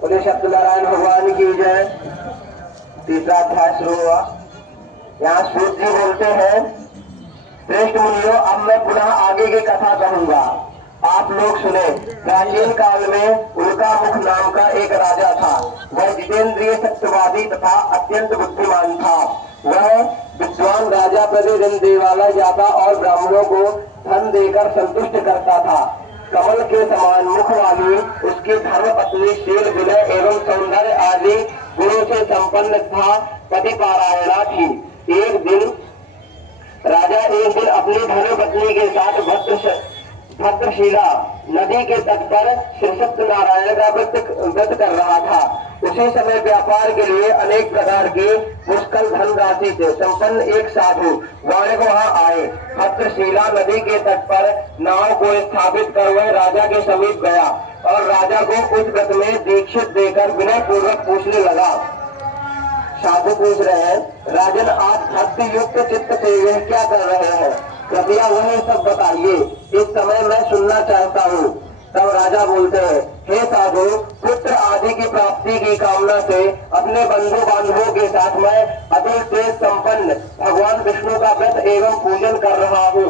बोले सत्यनारायण भगवान की जय। तीसरा अध्याय शुरू हुआ। यहाँ सूत जी बोलते हैं, श्रेष्ठ मुनियों, अब मैं पुनः आगे की कथा कहूंगा, आप लोग सुने। प्राचीन काल में उनका मुख नाम का एक राजा था। वह जितेंद्रिय, सत्यवादी तथा अत्यंत बुद्धिमान था। वह विद्वान राजा प्रतिदिन देवालय जाता और ब्राह्मणों को धन देकर संतुष्ट करता था। कमल के समान मुख वाली उसकी धर्म पत्नी शील, विनय एवं सौंदर्य आदि गुणों से संपन्न था पतिपारायणा थी। राजा एक दिन अपनी धर्म पत्नी के साथ भद्रशिला नदी के तट पर श्री सत्यनारायण का व्रत कर रहा था। उसी समय व्यापार के लिए अनेक प्रकार के पुष्कल धन राशि से संपन्न एक साधु वाणिक वहां आए। भद्रशिला नदी के तट पर नाव को स्थापित कर वह राजा के समीप गया और राजा को उस व्रत में दीक्षित देकर विनय पूर्वक पूछने लगा। साधु पूछ रहे हैं, राजन, आप भक्ति युक्त चित्त से यह क्या कर रहे हैं? कृपया वह सब बताइए, इस समय मैं सुनना चाहता हूँ। तब राजा बोलते हैं, हे साधु, पुत्र आदि की प्राप्ति की कामना से अपने बंधु बांधवों के साथ मैं अति तेज संपन्न भगवान विष्णु का व्रत एवं पूजन कर रहा हूँ।